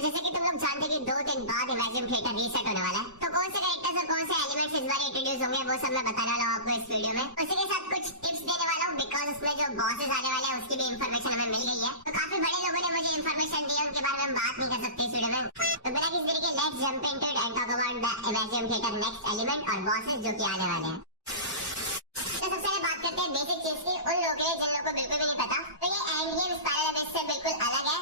जैसे कि तुम लोग जानते कि 2 दिन बाद इमेजिन थिएटर रीसेट होने वाला है, तो कौन से कैरेक्टर्स और कौन से एलिमेंट्स इस बार इंट्रोड्यूस होंगे वो सब मैं बताने वाला हूँ आपको इस वीडियो में। उसी के साथ कुछ टिप्स देने वाला हूँ बिकॉज उसमें जो बॉसेस आने वाले हैं उसकी भी इन्फॉर्मेशन हमें मिल गई है। तो काफी बड़े लोगों ने मुझे इन्फॉर्मेशन दी है, उनके बारे में हम बात नहीं कर सकते इस वीडियो में। तो बिना किसी तरीके let's jump into it and talk about the imagine theatre next element और बॉसेस जो कि आने वाले हैं। तो सबसे पहले बात करते हैं बेसिक चीज की, उन लोगों के लिए जिन लोगों को बिल्कुल भी नहीं पता। तो ये एंड गेम पैरेलल बेस से बिल्कुल अलग है।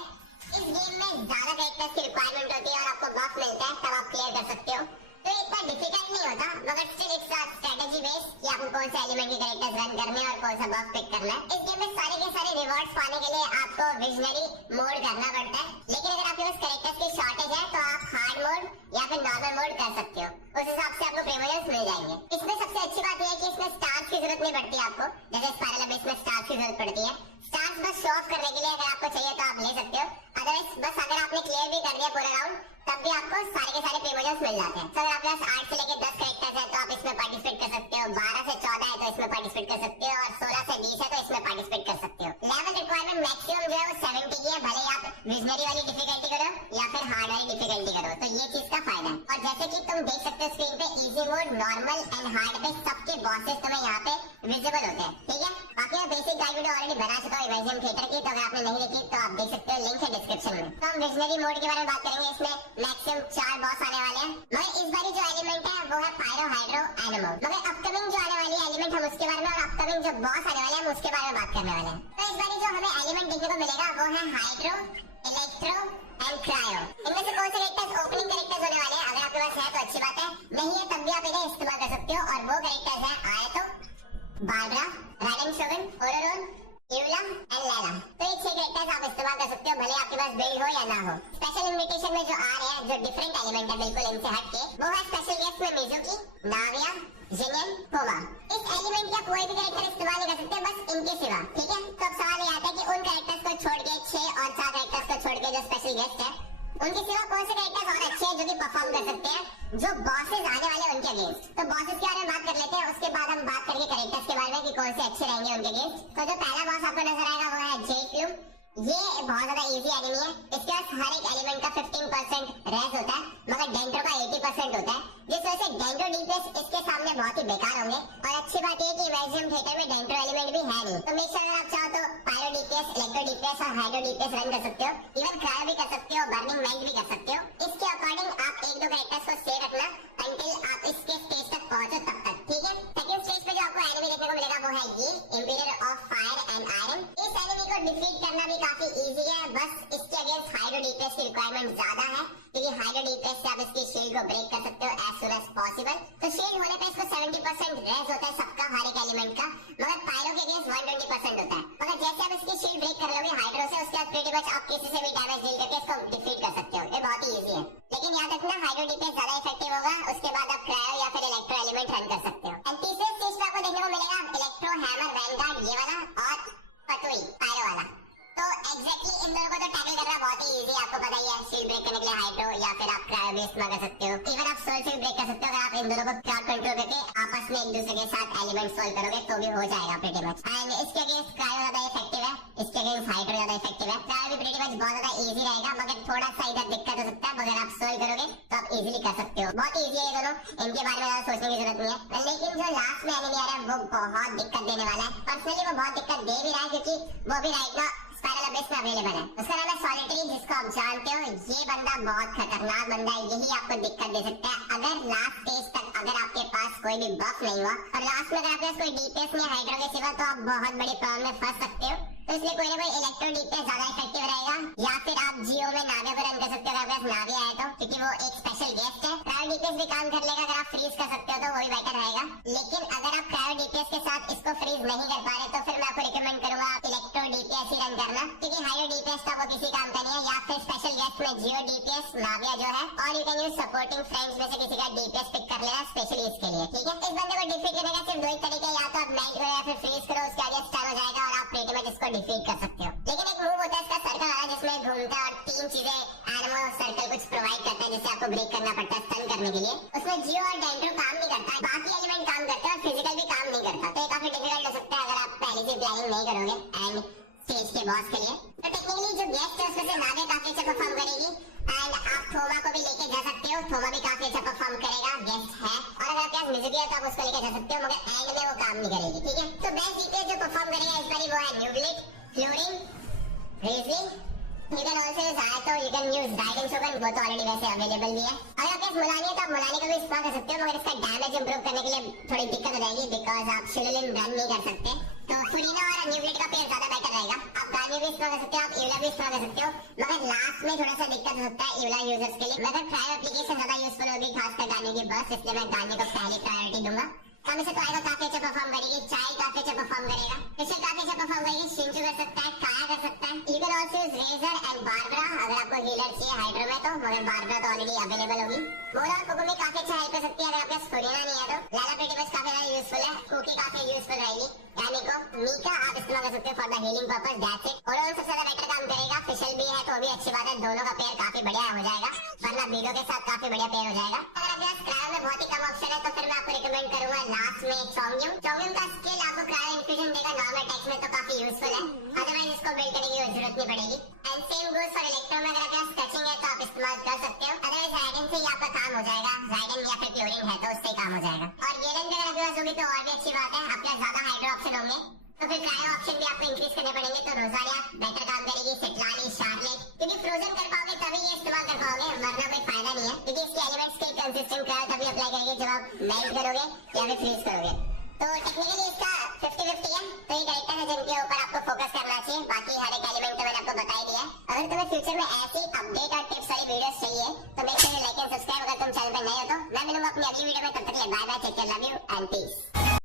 इस गेम में ज्यादा कैरेक्टर्स की रिक्वायरमेंट होती है और आपको बफ मिलता है तब आप क्लियर कर सकते हो। तो इतना डिफिकल्ट नहीं होता, मगर स्टिल एक स्ट्रेटजी बेस कि आपको कौन से एलिमेंट के कैरेक्टर्स रन करने हैं और कौन सा बफ पिक करना है। इस गेम में सारे के सारे रिवॉर्ड्स पाने के लिए आपको विजनरी मोड करना पड़ता है, लेकिन अगर आपके पास कैरेक्टर्स की शॉर्टेज है तो आप हार्ड मोड या फिर नॉर्मल मोड कर सकते हो। उस हिसाब से आपको प्रीमियम्स मिल जाएंगे। इसमें सबसे अच्छी बात यह है कि इसमें स्टार्स की जरूरत नहीं पड़ती आपको, जैसे पैरेलल बेस में स्टार्स की जरूरत पड़ती है। स्टार्स बस शो ऑफ करने के लिए अगर आपको चाहिए तो आप ले सकते हो, अदरवाइज बस अगर आपने क्लियर भी कर दिया पूरा राउंड तब भी आपको सारे के सारे प्रीमियम्स मिल जाते हैं। तो अगर आपके पास 8 से लेकर 10 कैरेक्टर्स है तो आप इसमें पार्टिसिपेट कर सकते हो, 12 से 14 है तो इसमें पार्टिसिपेट कर सकते हो और 16 से 20 है तो इसमें पार्टिसिपेट कर सकते हो। लेवल रिक्वायरमेंट मैक्सिमम जो है वो 70 की है, भले ही आप विजनरी वाली डिफिकल्टी करो या फिर हार्ड वाली डिफिकल्टी करो, तो ये चीज का फायदा है। और जैसे कि तुम देख सकते हो स्क्रीन पे easy mode, normal and hard पे सबके बॉसेस तुम्हें यहाँ पे विजिबल होते हैं, ठीक है। बाकी मैं बेसिक गाइड वीडियो ऑलरेडी बना चुका हूँ इमेजिन थिएटर की, तो अगर आपने नहीं देखी तो आप देख सकते हो, लिंक है डिस्क्रिप्शन में। तो हम विजनरी मोड के बारे में बात करेंगे। इसमें मैक्सिमम 4 बॉस आने वाले हैं, मगर इस बारी जो एलिमेंट है वो है पायरो हाइड्रो एनिमो। मगर अपकमिंग जो आने वाली है एलिमेंट हम उसके बारे में और अपकमिंग जो बॉस आने वाले हैं हम उसके बारे में बात करने वाले हैं। तो इस बारी जो हमें एलिमेंट देखने को मिलेगा वो है हाइड्रो, इलेक्ट्रो एंड क्रायो। इनमें से कौन से कैरेक्टर्स ओपनिंग कैरेक्टर्स होने वाले हैं? अगर आपके पास है तो अच्छी बात है, नहीं है तब भी आप इन्हें इस्तेमाल कर सकते हो। और वो कैरेक्टर्स हैं आयतो, Barbara, Raiden शोगन, ओरोरोन, Yula and Laila. तो ये 6 कैरेक्टर्स आप इस्तेमाल कर सकते हो, भले आपके पास बिल्ड हो या ना हो। स्पेशल इनविटेशन में जो आ रहे हैं, जो डिफरेंट एलिमेंट है बिल्कुल इनसे हटके, वो है स्पेशल गेस्ट में मिजुकी, नाविया, जिनियन, होमा। इस एलिमेंट का कोई भी कैरेक्टर इस्तेमाल नहीं कर सकते बस इनके सिवा, ठीक है। तो अब सवाल ये आता है कि उन कैरेक्टर्स को छोड़ के 6 और 4 कैरेक्टर्स को छोड़ के जो स्पेशल गेस्ट है उनके सिवा कौन से कैरेक्टर्स और अच्छे हैं जो कि परफॉर्म कर सकते हैं जो बॉसेस आने वाले हैं उनके अगेंस्ट। तो बॉसेस के बारे में बात कर लेते हैं, उसके बाद हम बात करेंगे कैरेक्टर्स के बारे में कि कौन से अच्छे रहेंगे उनके अगेंस्ट। तो जो पहला बॉस आपको नजर आएगा वो है जेक्लू। ये बहुत ज्यादा इजी एनिमी है, इसके पास हर एक एलिमेंट का 15% रेस होता है, मगर डेंड्रो का 80% होता है, जिस वजह से डेंड्रो डीपीएस इसके सामने बहुत ही बेकार होंगे। और अच्छी बात यह कि इमेजिन थिएटर में डेंड्रो एलिमेंट भी है नहीं, तो मिक्सर अगर आप चाहो तो पायरो डीपीएस, इलेक्ट्रो डीपीएस और हाइड्रो डीपीएस रन कर सकते हो, इवन क्रायो भी कर सकते हो, बर्निंग मेल्ट भी कर सकते हो। इसके अकॉर्डिंग आप 1-2 कैरेक्टर्स को सेव रखना अंटिल आप इसके स्टेज तक पहुंचो तब तक, ठीक है। सेकंड स्टेज पे जो आपको एनिमी देखने को मिलेगा वो है ये imperial of fire and iron. इस एनिमी को डिफीट करना भी काफी इजी है, बस इसके अगेंस्ट हाइड्रो डीपीएस की रिक्वायरमेंट ज्यादा है, क्योंकि हाइड्रो डीपीएस से आप इसकी शील्ड को ब्रेक कर सकते हो एज सून एज पॉसिबल। तो शील्ड होने पे इसको 70% रेस होता है सबका, हर एक एलिमेंट का, मगर पायरो के अगेंस्ट 120% होता है। मगर जैसे आप इसकी शील्ड ब्रेक कर लोगे हाइड्रो से, उसके बाद प्रीटी मच आप किसी से भी डैमेज डील करके इसको डिफीट कर सकते हो। ये बहुत ही इजी है, लेकिन याद रखना हाइड्रो डीपीएस ज्यादा इफेक्टिव होगा, उसके बाद आप क्रायो या फिर इलेक्ट्रो एलिमेंट रन कर सकते हो। एंड तीसरे स्टेज पे आपको देखने को मिलेगा इलेक्ट्रो, हैमर, वैनगार्ड ये वाला और पतुई पायरो वाला। तो एग्जैक्टली इन दोनों को तो टैकल करना बहुत ही इजी है, आपको पता ही है। शील्ड ब्रेक करने के लिए हाइड्रो या फिर आप क्रायो भी इस्तेमाल कर सकते हो, इवन आप सोल से भी ब्रेक कर सकते हो। अगर आप इन दोनों को क्राउड कंट्रोल करके आपस में एक दूसरे के साथ एलिमेंट सोल्व करोगे तो भी हो जाएगा प्रीटी मच। एंड इसके अगेंस्ट क्रायो ज्यादा इफेक्टिव है, इसके अगेंस्ट हाइड्रो ज्यादा इफेक्टिव है। क्रायो भी प्रीटी मच बहुत ज्यादा इजी रहेगा, मगर थोड़ा सा इधर दिक्कत हो सकता है, मगर आप सोल्व करोगे तो आप इजीली कर सकते हो। बहुत इजी है ये दोनों, इनके बारे में ज्यादा सोचने की जरूरत नहीं है। लेकिन जो लास्ट में एनिमी आ रहा है वो बहुत दिक्कत देने वाला है, पर्सनली वो बहुत दिक्कत दे भी रहा है, क्योंकि वो भी राइट ना पैरेलल बेस में अवेलेबल है। उसका नाम है सॉलिटरी, जिसको आप जानते हो। ये बंदा बहुत खतरनाक बंदा है, यही आपको दिक्कत दे सकता है अगर लास्ट स्टेज तक अगर आपके पास कोई भी बफ नहीं हुआ और लास्ट में अगर आपके पास कोई डीपीएस नहीं है हाइड्रो के सिवा, तो आप बहुत बड़ी प्रॉब्लम में फंस सकते हो। तो इसलिए कोई ना कोई इलेक्ट्रो डीपीएस ज्यादा इफेक्टिव रहेगा, या फिर आप जियो में नाविया को रन कर सकते हो अगर आपके पास नाविया है तो, क्योंकि वो एक स्पेशल गेस्ट है। क्रायो डीपीएस भी काम कर लेगा, अगर आप फ्रीज कर सकते हो तो वो भी बेटर रहेगा। लेकिन अगर आप क्रायो डीपीएस के साथ इसको फ्रीज नहीं कर पा रहे तो फिर मैं आपको रिकमेंड करूंगा आप इलेक्ट्रो डीपीएस ही रन करना, क्योंकि हाइड्रो डीपीएस का वो किसी काम का नहीं है। या फिर स्पेशल गेस्ट में जियो डीपीएस नाविया जो है, और you can use supporting friends में से किसी का डीपीएस पिक कर लेना स्पेशली इसके लिए, ठीक है। इस बंदे को डिफीट करने का सिर्फ 2 ही तरीके, या तो आप मेल्ट करो या फिर फ्रीज करो, उसके आगे स्टन हो जाएगा और आप प्रीटी मच इसको डिफीट कर सकते हो। लेकिन एक मूव होता है इसका सर्कल वाला, जिसमें घूमता है और 3 चीजें एनिमो सर्कल कुछ प्रोवाइड करता है जिससे आपको ब्रेक करना पड़ता है स्टन करने के लिए। उसमें जियो और डेंड्रो काम नहीं करता है, बाकी एलिमेंट काम करते हैं और फिजिकल भी काम नहीं करता, तो ये काफी डिफिकल्ट हो सकता है अगर आप पहले से प्लानिंग नहीं करोगे एंड स्टेज के बॉस के लिए। तो टेक्निकली जो गेस्ट है उसमें से नाविया काफी अच्छा परफॉर्म करेगी, एंड काम नहीं करेगी, ठीक है। तो बेस्ट DPS जो परफॉर्म करेगा इस बारी वो है न्यूब्लिट, fluorine, रेजलिंग। You can also use Hayato, you can use Dragon Shogun, वो तो ऑलरेडी वैसे अवेलेबल भी है। अगर आपके पास मुलानी है तो आप मुलानी का भी इस्तेमाल कर सकते हो, मगर इसका डैमेज इंप्रूव करने के लिए थोड़ी दिक्कत हो जाएगी बिकॉज आप शिलुलिन रन नहीं कर सकते। तो फुरीना और न्यूब्लिट का पेयर ज्यादा बेटर रहेगा। आप गार्नियर भी इस्तेमाल कर सकते हो, आप यूला भी इस्तेमाल कर सकते हो, मगर लास्ट में थोड़ा सा दिक्कत हो सकता है यूला यूजर्स के लिए। मगर प्राइम एप्लीकेशन ज्यादा यूजफुल होगी, खासकर गार्नियर की बस, इसलिए मैं गार्नियर को पहली प्रायोरिटी दूंगा। कम से ट्राई को काफी अच्छा परफॉर्म करेगी, चाय काफी अच्छा परफॉर्म करेगा, फिशर काफी अच्छा परफॉर्म करेगी, शिंचू कर सकता है, काया कर सकता है। You can also use razor and Barbara अगर आपको हीलर चाहिए हाइड्रो में तो, मगर बारबरा तो ऑलरेडी अवेलेबल होगी। मोरा और कुकुमी काफी अच्छा हेल्प कर सकती है अगर आपके पास फुरीना नहीं है तो। लाला प्रीटी बस काफी ज्यादा यूजफुल है, कुकी काफी यूजफुल रहेगी, यानी को मीका आप इस्तेमाल कर सकते हो for the healing purpose, that's it. और सबसे ज्यादा बेटर काम करेगा, फिशल भी है तो भी अच्छी बात है, दोनों का पेयर काफी बढ़िया हो जाएगा, वरना बीडो के साथ काफी बढ़िया पेयर हो जाएगा। अगर आपके पास क्रायो में बहुत ही कम ऑप्शन है तो फिर मैं आपको रिकमेंड करूंगा लास्ट में चोंगयुम का स्किल आपको क्रायो इन्फ्यूजन देगा नॉर्मल अटैक्स में तो काफी यूजफुल है, अदरवाइज इसको बिल्ड करने की जरूरत नहीं पड़ेगी। And same goes for electro में अगर आपके पास टचिंग है तो आप इस्तेमाल कर सकते हो, अदरवाइज राइडन से ही आपका काम हो जाएगा, राइडन या फिर क्लोरिन है तो उससे काम हो जाएगा। और गेलन अगर आपके पास होगी तो और भी अच्छी बात है, आपके पास ज्यादा हाइड्रो ऑप्शन होंगे तो फिर क्रायो ऑप्शन भी आपको इंक्रीज करने पड़ेंगे, तो रोजारिया बेटर काम करेगी, सिटलानी, शार्लेट, क्योंकि फ्रोजन कर पाओगे तभी ये इस्तेमाल कर पाओगे, वरना कोई फायदा नहीं है, क्योंकि इसके एलिमेंट्स के कंसिस्टेंट क्रायो तभी अप्लाई करेंगे जब आप मेल्ट करोगे या फिर फ्रीज करोगे। तो टेक्निकली इसका 50-50 है, तो ये कैरेक्टर है जिनके ऊपर आपको फोकस करना चाहिए, बाकी हर एक एलिमेंट तो मैंने आपको बता ही दिया है। अगर तुम्हें फ्यूचर में ऐसी अपडेट और टिप्स वाली वीडियोस चाहिए तो make sure you like and subscribe अगर तुम चैनल पर नए हो तो। मैं मिलूंगा अपनी अगली वीडियो में, तब तक के लिए bye bye, take care, love you and piece.